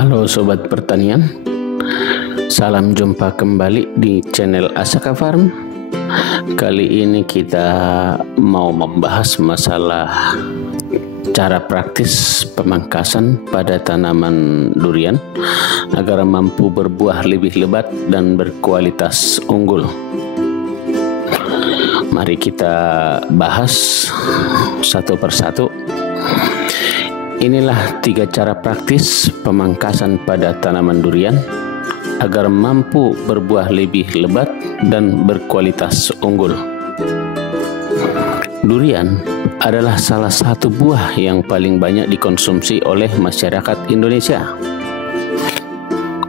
Halo Sobat Pertanian, salam jumpa kembali di channel Asaka Farm. Kali ini kita mau membahas masalah cara praktis pemangkasan pada tanaman durian agar mampu berbuah lebih lebat dan berkualitas unggul. Mari kita bahas satu persatu. Inilah 3 cara praktis pemangkasan pada tanaman durian agar mampu berbuah lebih lebat dan berkualitas unggul. Durian adalah salah satu buah yang paling banyak dikonsumsi oleh masyarakat Indonesia.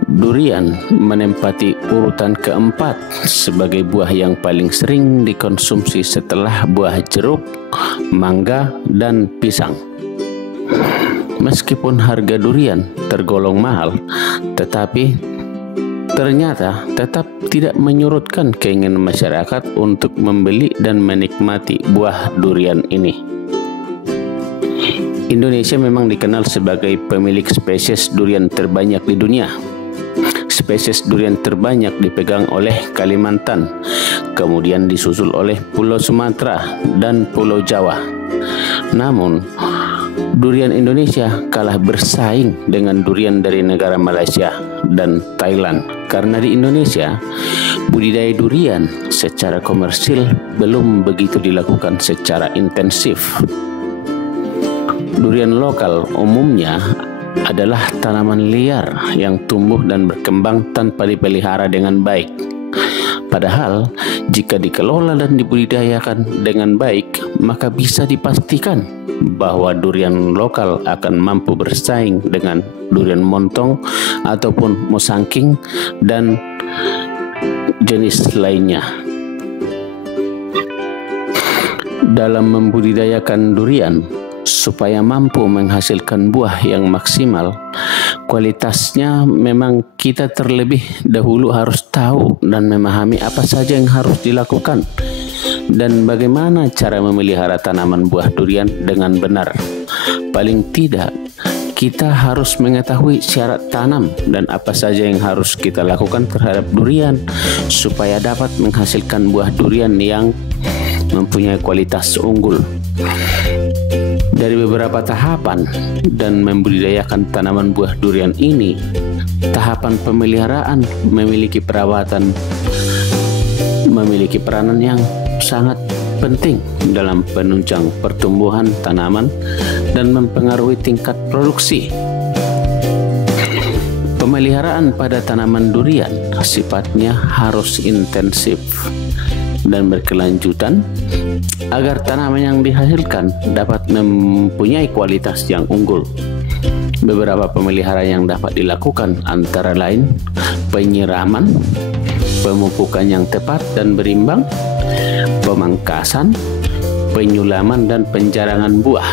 Durian menempati urutan keempat sebagai buah yang paling sering dikonsumsi setelah buah jeruk, mangga, dan pisang. Meskipun harga durian tergolong mahal, tetapi ternyata tetap tidak menyurutkan keinginan masyarakat untuk membeli dan menikmati buah durian ini. Indonesia memang dikenal sebagai pemilik spesies durian terbanyak di dunia. Spesies durian terbanyak dipegang oleh Kalimantan, kemudian disusul oleh Pulau Sumatera dan Pulau Jawa. Namun, durian Indonesia kalah bersaing dengan durian dari negara Malaysia dan Thailand karena di Indonesia budidaya durian secara komersil belum begitu dilakukan secara intensif. Durian lokal umumnya adalah tanaman liar yang tumbuh dan berkembang tanpa dipelihara dengan baik. Padahal jika dikelola dan dibudidayakan dengan baik, maka bisa dipastikan bahwa durian lokal akan mampu bersaing dengan durian montong ataupun musangking dan jenis lainnya. Dalam membudidayakan durian, supaya mampu menghasilkan buah yang maksimal, kualitasnya memang kita terlebih dahulu harus tahu dan memahami apa saja yang harus dilakukan dan bagaimana cara memelihara tanaman buah durian dengan benar. Paling tidak, kita harus mengetahui syarat tanam dan apa saja yang harus kita lakukan terhadap durian supaya dapat menghasilkan buah durian yang mempunyai kualitas unggul. Dari beberapa tahapan dan membudidayakan tanaman buah durian ini, tahapan pemeliharaan memiliki peranan yang sangat penting dalam penunjang pertumbuhan tanaman dan mempengaruhi tingkat produksi. Pemeliharaan pada tanaman durian sifatnya harus intensif dan berkelanjutan agar tanaman yang dihasilkan dapat mempunyai kualitas yang unggul. Beberapa pemeliharaan yang dapat dilakukan antara lain penyiraman, pemupukan yang tepat dan berimbang, pemangkasan, penyulaman dan penjarangan buah,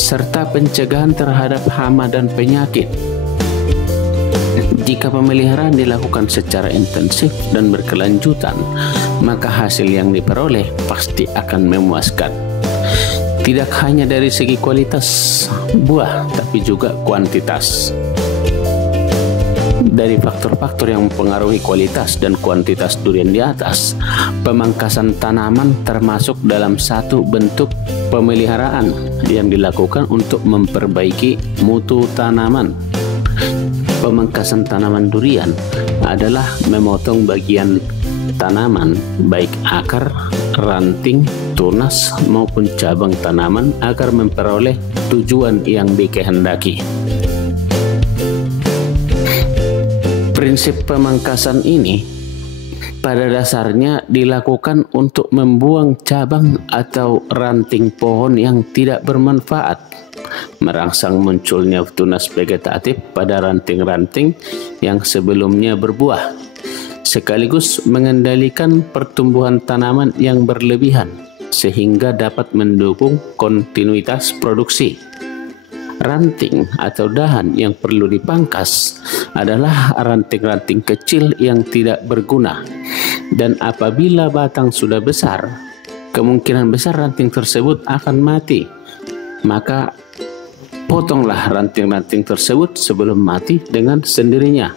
serta pencegahan terhadap hama dan penyakit. Jika pemeliharaan dilakukan secara intensif dan berkelanjutan, maka hasil yang diperoleh pasti akan memuaskan. Tidak hanya dari segi kualitas buah, tapi juga kuantitas. Dari faktor-faktor yang mempengaruhi kualitas dan kuantitas durian di atas, pemangkasan tanaman termasuk dalam satu bentuk pemeliharaan yang dilakukan untuk memperbaiki mutu tanaman. Pemangkasan tanaman durian adalah memotong bagian tanaman, baik akar, ranting, tunas maupun cabang tanaman agar memperoleh tujuan yang dikehendaki. Prinsip pemangkasan ini pada dasarnya dilakukan untuk membuang cabang atau ranting pohon yang tidak bermanfaat, merangsang munculnya tunas vegetatif pada ranting-ranting yang sebelumnya berbuah, sekaligus mengendalikan pertumbuhan tanaman yang berlebihan sehingga dapat mendukung kontinuitas produksi. Ranting atau dahan yang perlu dipangkas adalah ranting-ranting kecil yang tidak berguna, dan apabila batang sudah besar, kemungkinan besar ranting tersebut akan mati. Maka potonglah ranting-ranting tersebut sebelum mati dengan sendirinya.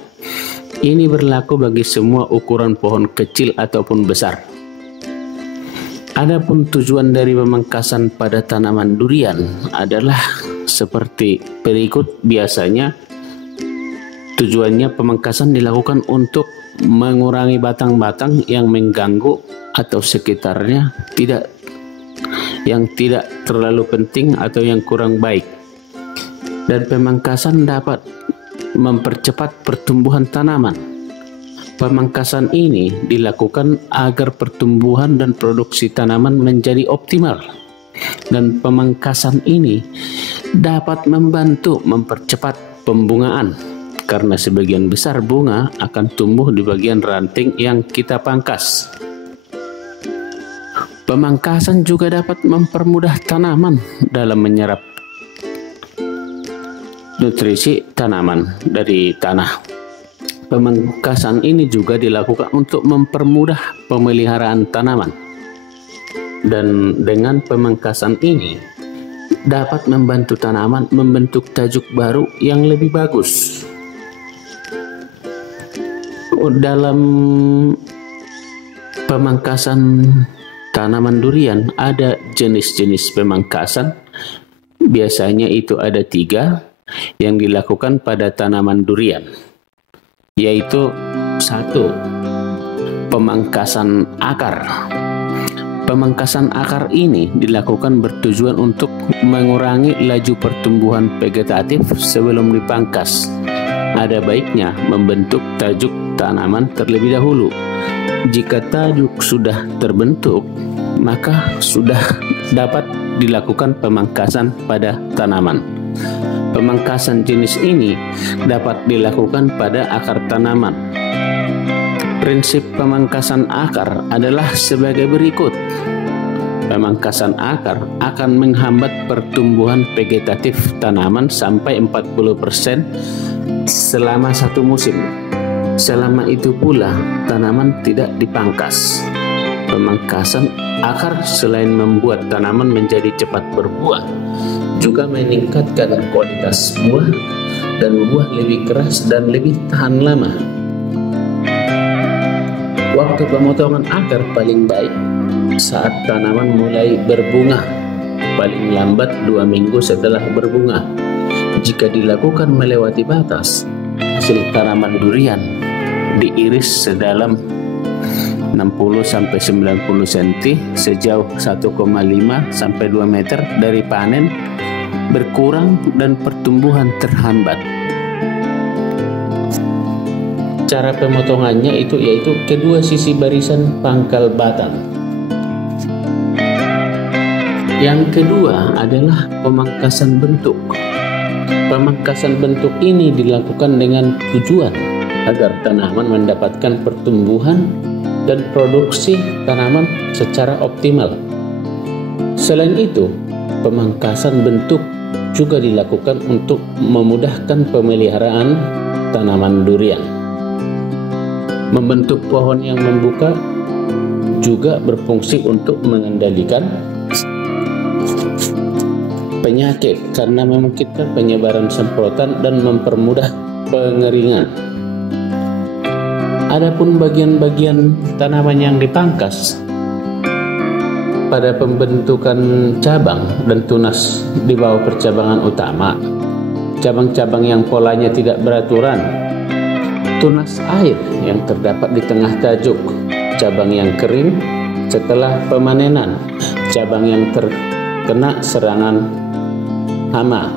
Ini berlaku bagi semua ukuran pohon kecil ataupun besar. Adapun tujuan dari pemangkasan pada tanaman durian adalah seperti berikut. Biasanya tujuannya pemangkasan dilakukan untuk mengurangi batang-batang yang mengganggu atau sekitarnya yang tidak terlalu penting atau yang kurang baik. Dan pemangkasan dapat mempercepat pertumbuhan tanaman. Pemangkasan ini dilakukan agar pertumbuhan dan produksi tanaman menjadi optimal. Dan pemangkasan ini dapat membantu mempercepat pembungaan, karena sebagian besar bunga akan tumbuh di bagian ranting yang kita pangkas. Pemangkasan juga dapat mempermudah tanaman dalam menyerap nutrisi tanaman dari tanah. Pemangkasan ini juga dilakukan untuk mempermudah pemeliharaan tanaman. Dan dengan pemangkasan ini dapat membantu tanaman membentuk tajuk baru yang lebih bagus. Dalam pemangkasan tanaman durian ada jenis-jenis pemangkasan. Biasanya itu ada 3 yang dilakukan pada tanaman durian, yaitu 1. Pemangkasan akar. Pemangkasan akar ini dilakukan bertujuan untuk mengurangi laju pertumbuhan vegetatif sebelum dipangkas. Ada baiknya membentuk tajuk tanaman terlebih dahulu. Jika tajuk sudah terbentuk, maka sudah dapat dilakukan pemangkasan pada tanaman. Pemangkasan jenis ini dapat dilakukan pada akar tanaman. Prinsip pemangkasan akar adalah sebagai berikut. Pemangkasan akar akan menghambat pertumbuhan vegetatif tanaman sampai 40% selama 1 musim. Selama itu pula tanaman tidak dipangkas. Pemangkasan akar selain membuat tanaman menjadi cepat berbuah, juga meningkatkan kualitas buah dan buah lebih keras dan lebih tahan lama. Waktu pemotongan akar paling baik saat tanaman mulai berbunga, paling lambat 2 minggu setelah berbunga. Jika dilakukan melewati batas, hasil tanaman durian diiris sedalam 60-90 cm sejauh 1,5 sampai 2 meter dari panen berkurang dan pertumbuhan terhambat. Cara pemotongannya yaitu kedua sisi barisan pangkal batang. Yang kedua adalah pemangkasan bentuk. Pemangkasan bentuk ini dilakukan dengan tujuan agar tanaman mendapatkan pertumbuhan dan produksi tanaman secara optimal. Selain itu, pemangkasan bentuk juga dilakukan untuk memudahkan pemeliharaan tanaman durian. Membentuk pohon yang membuka juga berfungsi untuk mengendalikan penyakit karena memungkinkan penyebaran semprotan dan mempermudah pengeringan. Adapun bagian-bagian tanaman yang dipangkas pada pembentukan cabang dan tunas di bawah percabangan utama, cabang-cabang yang polanya tidak beraturan, tunas air yang terdapat di tengah tajuk, cabang yang kering setelah pemanenan, cabang yang terkena serangan hama.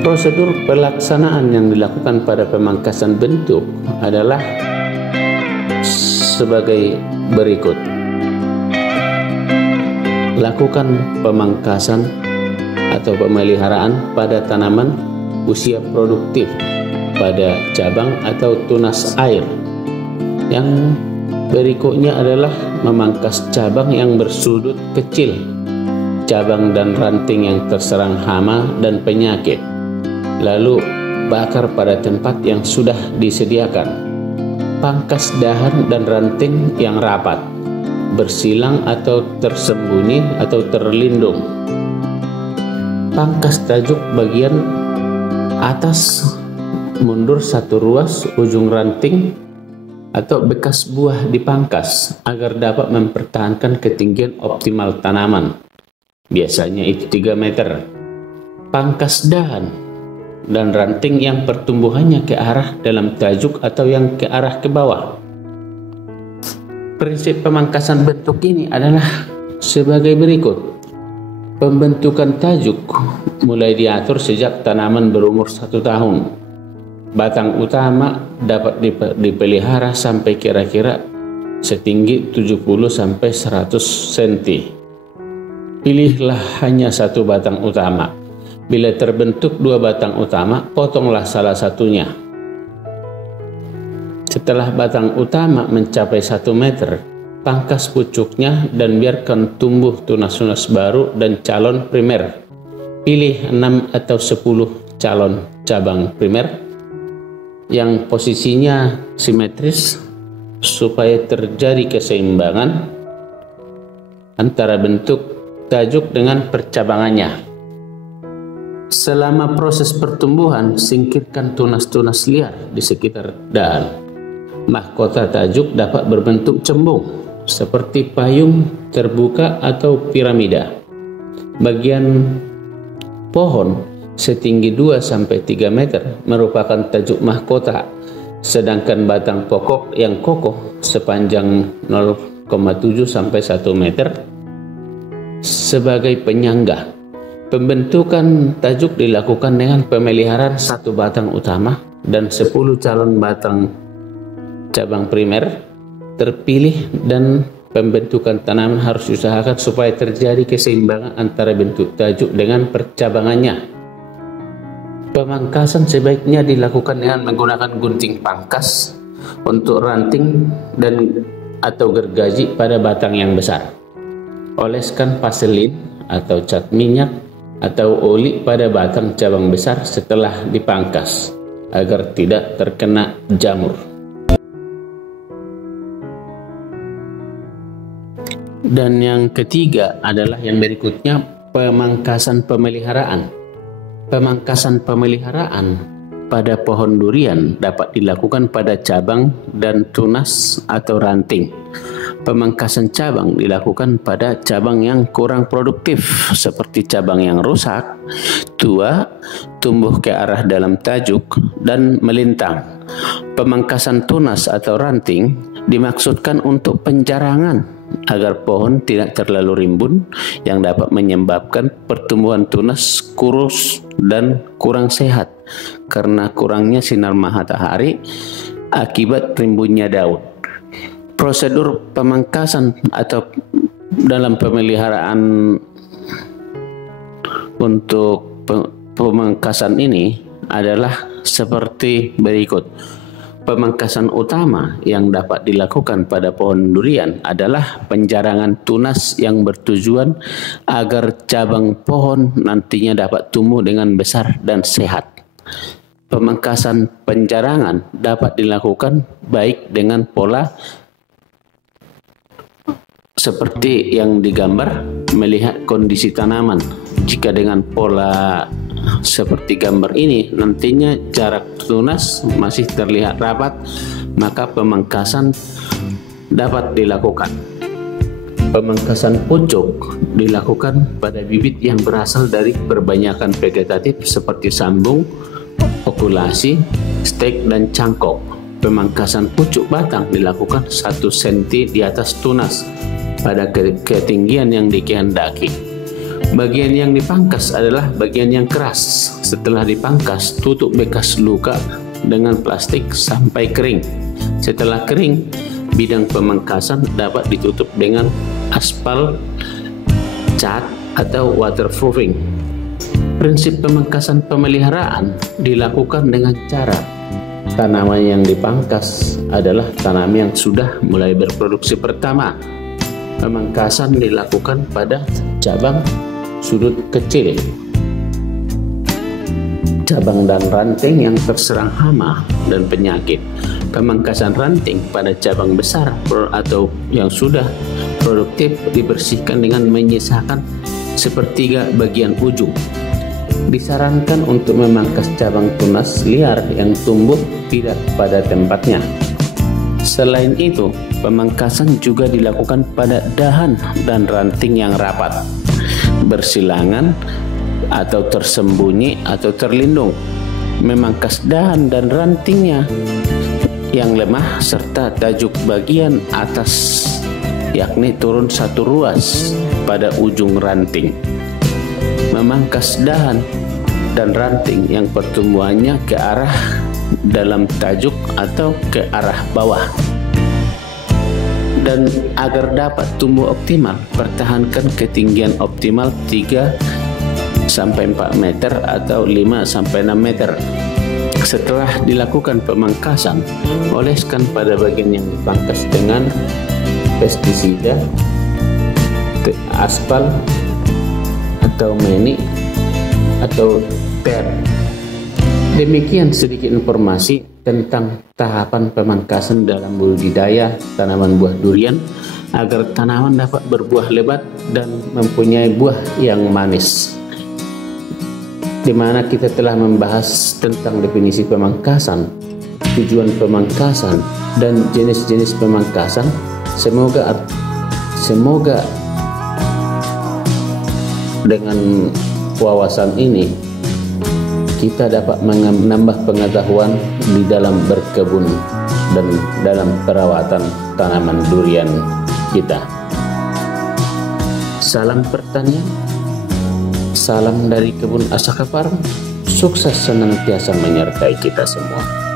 Prosedur pelaksanaan yang dilakukan pada pemangkasan bentuk adalah sebagai berikut. Lakukan pemangkasan atau pemeliharaan pada tanaman usia produktif pada cabang atau tunas air. Yang berikutnya adalah memangkas cabang yang bersudut kecil, cabang dan ranting yang terserang hama dan penyakit, lalu bakar pada tempat yang sudah disediakan. Pangkas dahan dan ranting yang rapat, bersilang atau tersembunyi atau terlindung. pangkas tajuk bagian atas mundur 1 ruas ujung ranting atau bekas buah dipangkas agar dapat mempertahankan ketinggian optimal tanaman. Biasanya itu 3 meter. Pangkas dahan dan ranting yang pertumbuhannya ke arah dalam tajuk atau yang ke arah ke bawah. Prinsip pemangkasan bentuk ini adalah sebagai berikut. Pembentukan tajuk mulai diatur sejak tanaman berumur 1 tahun. Batang utama dapat dipelihara sampai kira-kira setinggi 70-100 cm. Pilihlah hanya 1 batang utama. Bila terbentuk 2 batang utama, potonglah salah satunya. Setelah batang utama mencapai 1 meter, pangkas pucuknya dan biarkan tumbuh tunas-tunas baru dan calon primer. Pilih 6 atau 10 calon cabang primer yang posisinya simetris supaya terjadi keseimbangan antara bentuk tajuk dengan percabangannya. Selama proses pertumbuhan, singkirkan tunas-tunas liar di sekitar dahan. Mahkota tajuk dapat berbentuk cembung seperti payung terbuka atau piramida. Bagian pohon setinggi 2-3 meter merupakan tajuk mahkota, sedangkan batang pokok yang kokoh sepanjang 0,7-1 meter sebagai penyangga. Pembentukan tajuk dilakukan dengan pemeliharaan 1 batang utama dan 10 calon batang cabang primer terpilih, dan pembentukan tanaman harus diusahakan supaya terjadi keseimbangan antara bentuk tajuk dengan percabangannya. Pemangkasan sebaiknya dilakukan dengan menggunakan gunting pangkas untuk ranting dan atau gergaji pada batang yang besar. Oleskan vaselin atau cat minyak atau oli pada batang cabang besar setelah dipangkas agar tidak terkena jamur. Dan yang ketiga adalah yang berikutnya, pemangkasan pemeliharaan. Pemangkasan pemeliharaan pada pohon durian dapat dilakukan pada cabang dan tunas atau ranting. Pemangkasan cabang dilakukan pada cabang yang kurang produktif seperti cabang yang rusak, tua, tumbuh ke arah dalam tajuk, dan melintang. Pemangkasan tunas atau ranting dimaksudkan untuk penjarangan agar pohon tidak terlalu rimbun yang dapat menyebabkan pertumbuhan tunas kurus dan kurang sehat karena kurangnya sinar matahari akibat rimbunnya daun. Prosedur pemangkasan atau dalam pemeliharaan untuk pemangkasan ini adalah seperti berikut. Pemangkasan utama yang dapat dilakukan pada pohon durian adalah penjarangan tunas yang bertujuan agar cabang pohon nantinya dapat tumbuh dengan besar dan sehat. Pemangkasan penjarangan dapat dilakukan baik dengan pola seperti yang digambar, melihat kondisi tanaman. Jika dengan pola seperti gambar ini nantinya jarak tunas masih terlihat rapat, maka pemangkasan dapat dilakukan. Pemangkasan pucuk dilakukan pada bibit yang berasal dari perbanyakan vegetatif seperti sambung, okulasi, stek, dan cangkok. Pemangkasan pucuk batang dilakukan 1 cm di atas tunas pada ketinggian yang dikehendaki. Bagian yang dipangkas adalah bagian yang keras. Setelah dipangkas, tutup bekas luka dengan plastik sampai kering. Setelah kering, bidang pemangkasan dapat ditutup dengan aspal, cat, atau waterproofing. Prinsip pemangkasan pemeliharaan dilakukan dengan cara tanaman yang dipangkas adalah tanaman yang sudah mulai berproduksi pertama. Pemangkasan dilakukan pada cabang sudut kecil, cabang dan ranting yang terserang hama dan penyakit. Pemangkasan ranting pada cabang besar atau yang sudah produktif dibersihkan dengan menyisakan sepertiga bagian ujung. Disarankan untuk memangkas cabang tunas liar yang tumbuh tidak pada tempatnya. Selain itu, pemangkasan juga dilakukan pada dahan dan ranting yang rapat, bersilangan atau tersembunyi atau terlindung. Memangkas dahan dan rantingnya yang lemah serta tajuk bagian atas, yakni turun satu ruas pada ujung ranting. Memangkas dahan dan ranting yang pertumbuhannya ke arah dalam tajuk atau ke arah bawah. Dan agar dapat tumbuh optimal, pertahankan ketinggian optimal 3 sampai 4 meter atau 5 sampai 6 meter. Setelah dilakukan pemangkasan, oleskan pada bagian yang dipangkas dengan pestisida, aspal atau meni atau ter. Demikian sedikit informasi tentang tahapan pemangkasan dalam budidaya tanaman buah durian agar tanaman dapat berbuah lebat dan mempunyai buah yang manis. Di mana kita telah membahas tentang definisi pemangkasan, tujuan pemangkasan, dan jenis-jenis pemangkasan. Semoga dengan wawasan ini kita dapat menambah pengetahuan di dalam berkebun dan dalam perawatan tanaman durian kita. Salam pertanian. Salam dari Kebun Asaka Farm, sukses senantiasa menyertai kita semua.